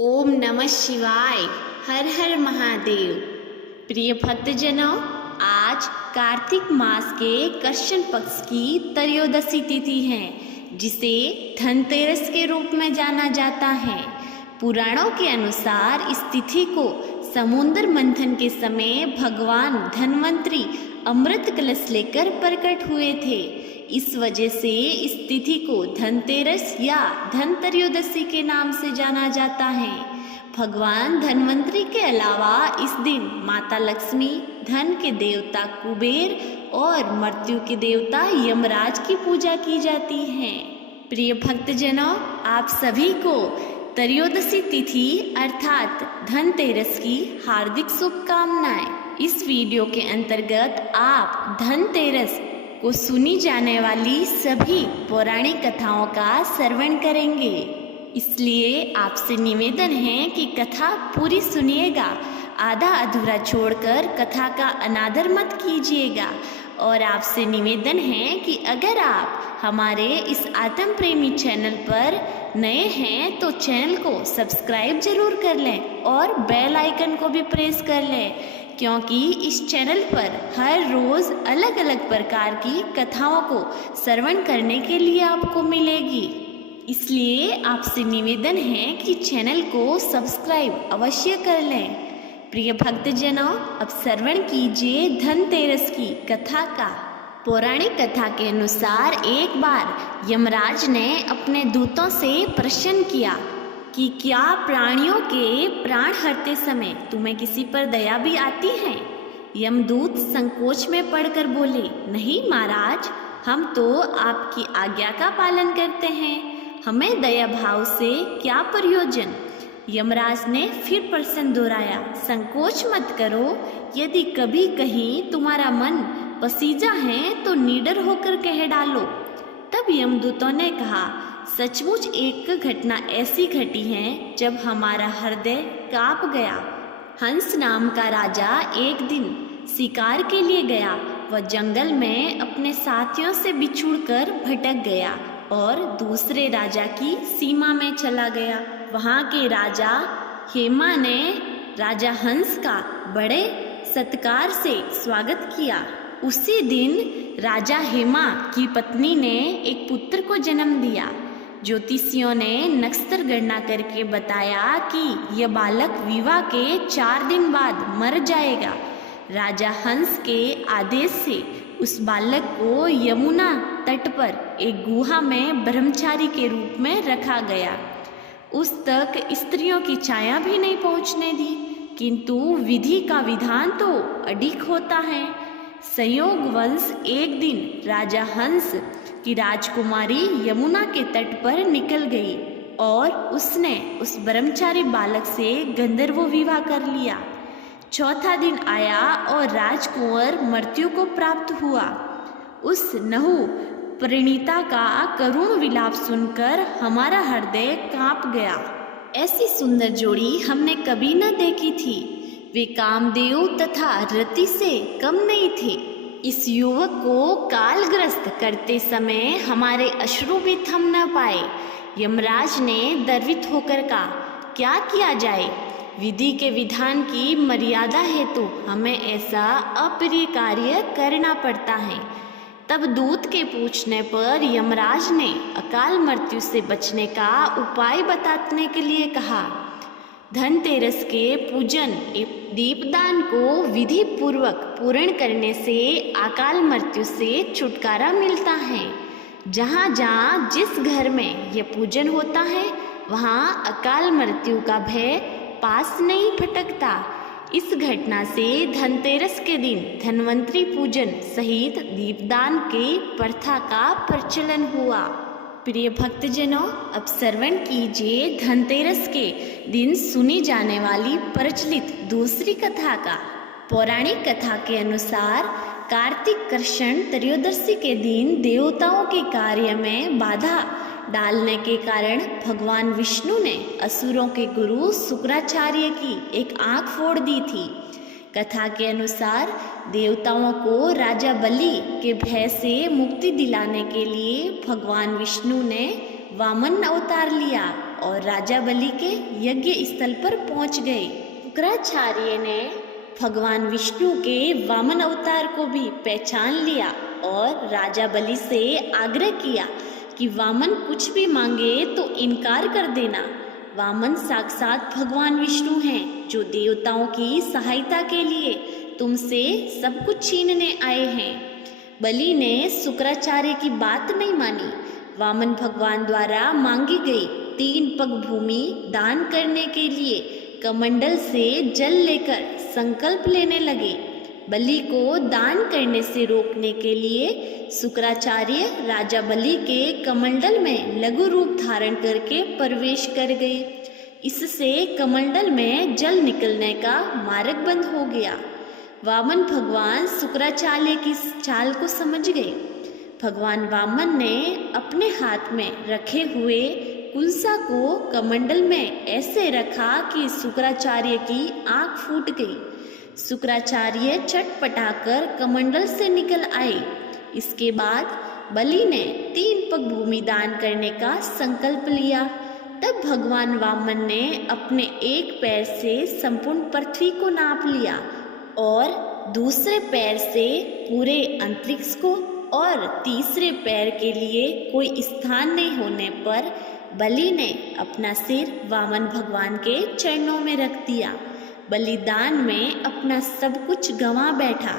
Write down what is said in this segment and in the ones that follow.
ओम नमः शिवाय। हर हर महादेव। प्रिय भक्तजनों, आज कार्तिक मास के कृष्ण पक्ष की त्रयोदशी तिथि है, जिसे धनतेरस के रूप में जाना जाता है। पुराणों के अनुसार इस तिथि को समुद्र मंथन के समय भगवान धन्वंतरी अमृत कलश लेकर प्रकट हुए थे। इस वजह से इस तिथि को धनतेरस या धनत्रयोदशी के नाम से जाना जाता है। भगवान धन्वंतरी के अलावा इस दिन माता लक्ष्मी, धन के देवता कुबेर और मृत्यु के देवता यमराज की पूजा की जाती है। प्रिय भक्तजनों, आप सभी को त्रयोदशी तिथि अर्थात धनतेरस की हार्दिक शुभकामनाएं। इस वीडियो के अंतर्गत आप धनतेरस को सुनी जाने वाली सभी पौराणिक कथाओं का श्रवण करेंगे, इसलिए आपसे निवेदन है कि कथा पूरी सुनिएगा। आधा अधूरा छोड़कर कथा का अनादर मत कीजिएगा। और आपसे निवेदन है कि अगर आप हमारे इस आत्म प्रेमी चैनल पर नए हैं तो चैनल को सब्सक्राइब जरूर कर लें और बेल आइकन को भी प्रेस कर लें, क्योंकि इस चैनल पर हर रोज़ अलग अलग प्रकार की कथाओं को श्रवण करने के लिए आपको मिलेगी। इसलिए आपसे निवेदन है कि चैनल को सब्सक्राइब अवश्य कर लें। प्रिय भक्तजनों, अब श्रवण कीजिए धनतेरस की कथा का। पौराणिक कथा के अनुसार एक बार यमराज ने अपने दूतों से प्रश्न किया कि क्या प्राणियों के प्राण हरते समय तुम्हें किसी पर दया भी आती है? यमदूत संकोच में पड़कर बोले, नहीं महाराज, हम तो आपकी आज्ञा का पालन करते हैं, हमें दया भाव से क्या प्रयोजन। यमराज ने फिर प्रश्न दोहराया, संकोच मत करो, यदि कभी कहीं तुम्हारा मन पसीजा है तो निडर होकर कह डालो। तब यमदूतों ने कहा, सचमुच एक घटना ऐसी घटी है जब हमारा हृदय कांप गया। हंस नाम का राजा एक दिन शिकार के लिए गया। वह जंगल में अपने साथियों से बिछुड़कर भटक गया और दूसरे राजा की सीमा में चला गया। वहाँ के राजा हेमा ने राजा हंस का बड़े सत्कार से स्वागत किया। उसी दिन राजा हेमा की पत्नी ने एक पुत्र को जन्म दिया। ज्योतिषियों ने नक्षत्र गणना करके बताया कि यह बालक विवाह के 4 दिन बाद मर जाएगा। राजा हंस के आदेश से उस बालक को यमुना तट पर एक गुहा में ब्रह्मचारी के रूप में रखा गया। उस तक स्त्रियों की छाया भी नहीं पहुंचने दी, किंतु विधि का विधान तो अडिग होता है। संयोगवश एक दिन राजा हंस की राजकुमारी यमुना के तट पर निकल गई और उसने उस ब्रह्मचारी बालक से गंधर्व विवाह कर लिया। चौथा दिन आया और राजकुंवर मृत्यु को प्राप्त हुआ। उस नहु परिणीता का करुण विलाप सुनकर हमारा हृदय कांप गया। ऐसी सुंदर जोड़ी हमने कभी न देखी थी। वे कामदेव तथा रति से कम नहीं थे। इस युवक को कालग्रस्त करते समय हमारे अश्रु भी थम न पाए। यमराज ने गर्वित होकर कहा, क्या किया जाए? विधि के विधान की मर्यादा हेतु हमें ऐसा अप्रिय कार्य करना पड़ता है। तब दूत के पूछने पर यमराज ने अकाल मृत्यु से बचने का उपाय बताने के लिए कहा। धनतेरस के पूजन एवं दीपदान को विधि पूर्वक पूर्ण करने से अकाल मृत्यु से छुटकारा मिलता है। जहाँ जहाँ जिस घर में यह पूजन होता है वहाँ अकाल मृत्यु का भय पास नहीं भटकता। इस घटना से धनतेरस के दिन धन्वंतरी पूजन सहित दीपदान के प्रथा का प्रचलन हुआ। प्रिय भक्तजनों, अब श्रवण कीजिए धनतेरस के दिन सुनी जाने वाली प्रचलित दूसरी कथा का। पौराणिक कथा के अनुसार कार्तिक कृष्ण त्रयोदशी के दिन देवताओं के कार्य में बाधा डालने के कारण भगवान विष्णु ने असुरों के गुरु शुक्राचार्य की एक आंख फोड़ दी थी। कथा के अनुसार देवताओं को राजा बलि के भय से मुक्ति दिलाने के लिए भगवान विष्णु ने वामन अवतार लिया और राजा बलि के यज्ञ स्थल पर पहुंच गए। शुक्राचार्य ने भगवान विष्णु के वामन अवतार को भी पहचान लिया और राजा बलि से आग्रह किया कि वामन कुछ भी मांगे तो इनकार कर देना। वामन साक्षात भगवान विष्णु हैं जो देवताओं की सहायता के लिए तुमसे सब कुछ छीनने आए हैं। बलि ने शुक्राचार्य की बात नहीं मानी। वामन भगवान द्वारा मांगी गई 3 पग भूमि दान करने के लिए कमंडल से जल लेकर संकल्प लेने लगे। बलि को दान करने से रोकने के लिए शुक्राचार्य राजा बलि के कमंडल में लघु रूप धारण करके प्रवेश कर गए। इससे कमंडल में जल निकलने का मार्ग बंद हो गया। वामन भगवान शुक्राचार्य की चाल को समझ गए। भगवान वामन ने अपने हाथ में रखे हुए कुंसा को कमंडल में ऐसे रखा कि शुक्राचार्य की आंख फूट गई। शुक्राचार्य चटपटाकर कमंडल से निकल आए। इसके बाद बलि ने 3 पग भूमि दान करने का संकल्प लिया। तब भगवान वामन ने अपने एक पैर से संपूर्ण पृथ्वी को नाप लिया और दूसरे पैर से पूरे अंतरिक्ष को, और तीसरे पैर के लिए कोई स्थान नहीं होने पर बलि ने अपना सिर वामन भगवान के चरणों में रख दिया। बलिदान में अपना सब कुछ गंवा बैठा।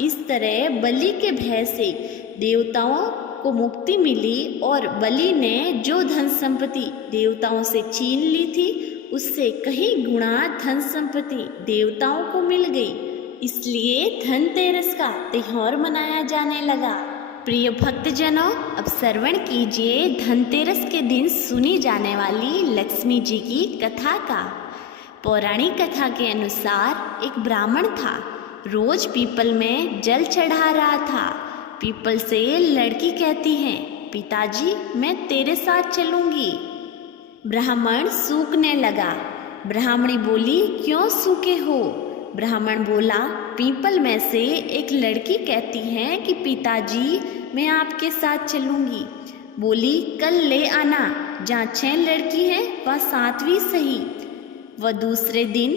इस तरह बलि के भय से देवताओं को मुक्ति मिली और बलि ने जो धन संपत्ति देवताओं से छीन ली थी उससे कहीं गुणा धन संपत्ति देवताओं को मिल गई। इसलिए धनतेरस का त्योहार मनाया जाने लगा। प्रिय भक्तजनों, अब श्रवण कीजिए धनतेरस के दिन सुनी जाने वाली लक्ष्मी जी की कथा का। पौराणिक कथा के अनुसार एक ब्राह्मण था। रोज पीपल में जल चढ़ा रहा था। पीपल से लड़की कहती है, पिताजी मैं तेरे साथ चलूंगी। ब्राह्मण सूखने लगा। ब्राह्मणी बोली, क्यों सूखे हो? ब्राह्मण बोला, पीपल में से एक लड़की कहती है कि पिताजी मैं आपके साथ चलूंगी। बोली, कल ले आना, जहाँ 6 लड़की है वह 7वीं सही। वह दूसरे दिन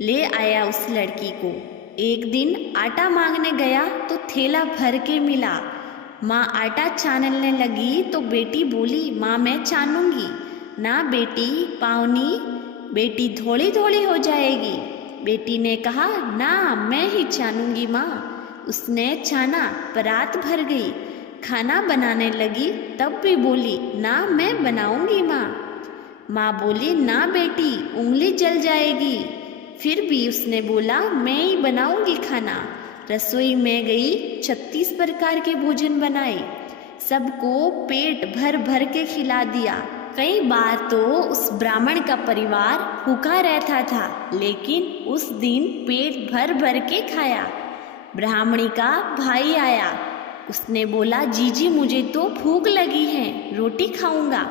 ले आया उस लड़की को। एक दिन आटा मांगने गया तो थैला भर के मिला। माँ आटा छानने लगी तो बेटी बोली, माँ मैं छानूंगी। ना बेटी, पावनी बेटी थोड़ी थोड़ी हो जाएगी। बेटी ने कहा, ना मैं ही छानूंगी माँ। उसने छाना, परात भर गई। खाना बनाने लगी तब भी बोली, ना मैं बनाऊंगी माँ। माँ बोली, ना बेटी उंगली जल जाएगी। फिर भी उसने बोला, मैं ही बनाऊंगी खाना। रसोई में गई, 36 प्रकार के भोजन बनाए। सबको पेट भर भर के खिला दिया। कई बार तो उस ब्राह्मण का परिवार भूखा रहता था, लेकिन उस दिन पेट भर भर के खाया। ब्राह्मणी का भाई आया। उसने बोला, जीजी मुझे तो भूख लगी है, रोटी खाऊंगा।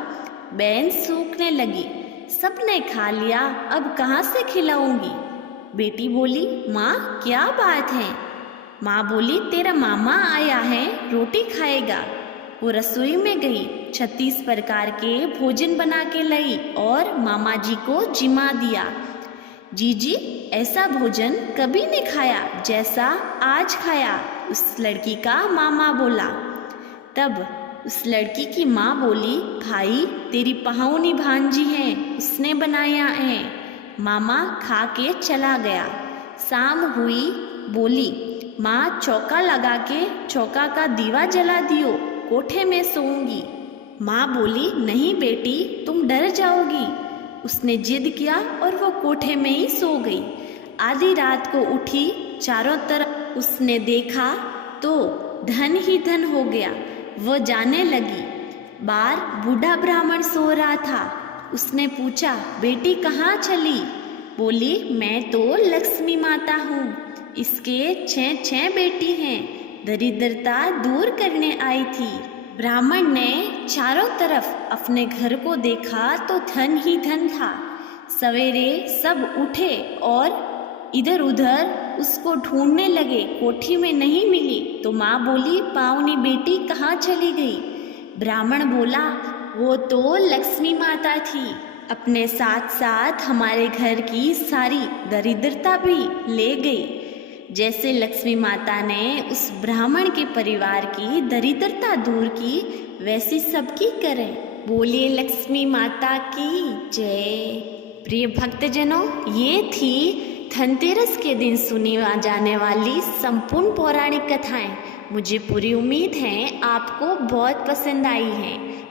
बहन सूखने लगी। सबने खा लिया, अब कहाँ से खिलाऊंगी? बेटी बोली, माँ क्या बात है? माँ बोली, तेरा मामा आया है, रोटी खाएगा। वो रसोई में गई, 36 प्रकार के भोजन बना के लाई और मामा जी को जिमा दिया। जीजी ऐसा भोजन कभी नहीं खाया जैसा आज खाया, उस लड़की का मामा बोला। तब उस लड़की की माँ बोली, भाई तेरी पहाउनी भांजी है, उसने बनाया है। मामा खा के चला गया। शाम हुई, बोली, माँ चौका लगा के चौका का दीवा जला दियो, कोठे में सोऊंगी। माँ बोली, नहीं बेटी तुम डर जाओगी। उसने जिद किया और वो कोठे में ही सो गई। आधी रात को उठी, चारों तरफ उसने देखा तो धन ही धन हो गया। वो जाने लगी। बाहर बूढ़ा ब्राह्मण सो रहा था। उसने पूछा, बेटी कहाँ चली? बोली, मैं तो लक्ष्मी माता हूँ, इसके 6 बेटी हैं, दरिद्रता दूर करने आई थी। ब्राह्मण ने चारों तरफ अपने घर को देखा तो धन ही धन था। सवेरे सब उठे और इधर उधर उसको ढूंढने लगे, कोठी में नहीं मिली। तो माँ बोली, पावनी बेटी कहाँ चली गई? ब्राह्मण बोला, वो तो लक्ष्मी माता थी, अपने साथ साथ हमारे घर की सारी दरिद्रता भी ले गई। जैसे लक्ष्मी माता ने उस ब्राह्मण के परिवार की दरिद्रता दूर की, वैसी सबकी करें। बोलिए लक्ष्मी माता की जय। प्रिय भक्तजनों, ये थी धनतेरस के दिन सुनी जाने वाली संपूर्ण पौराणिक कथाएं। मुझे पूरी उम्मीद है आपको बहुत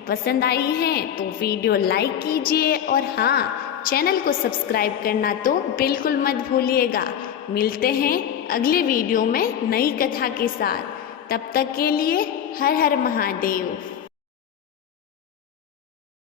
पसंद आई हैं तो वीडियो लाइक कीजिए और हाँ, चैनल को सब्सक्राइब करना तो बिल्कुल मत भूलिएगा। मिलते हैं अगले वीडियो में नई कथा के साथ। तब तक के लिए हर हर महादेव।